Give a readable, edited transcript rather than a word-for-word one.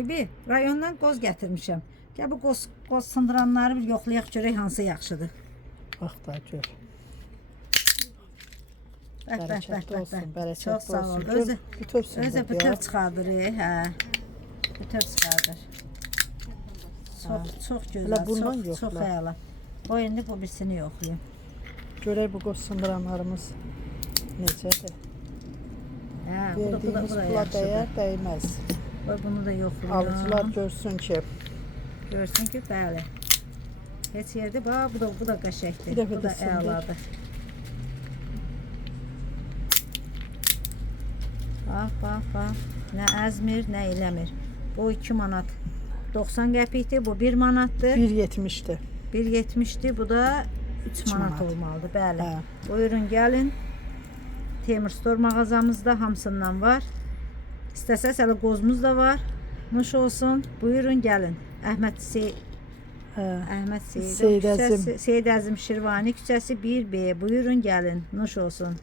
Bibi, rayondan qoz gətirmişəm. Gəl bu qoz sındıranları bir yoxlayaq görək hansı yaxşıdır. Bax da gör. Bək. Bərəkətli Çox sağ ol. olsun. Özü bütöv çıxardır, hə. Bütöv çıxardır. Çox gözəl, çox əla. O indi bu birisini yoxlayayım. Görək bu qoz sındıranlarımız necədir? Hə, Verdiyimiz pula dəyər, dəyməz. Bunu da yoxlayıram. Alıcılar görsün ki. Görsün ki, bəli. Heç yerdə, bax, bu da qəşəkdir. Bu da əladır. Bax. Nə əzmir, nə eləmir. Bu 2 manat 90 qəpikdir, bu 1 manatdır. 1.70'dir. 1.70'dir, bu da 3 manat olmalıdır, bəli. Buyurun, gəlin. Temir Store mağazamızda hamısından var. İstəsəz hələ qozumuz da var. Nuş olsun. Buyurun, gəlin. Əhməd Seyid Əzim Şirvani küçəsi 1B. Buyurun, gəlin. Nuş olsun.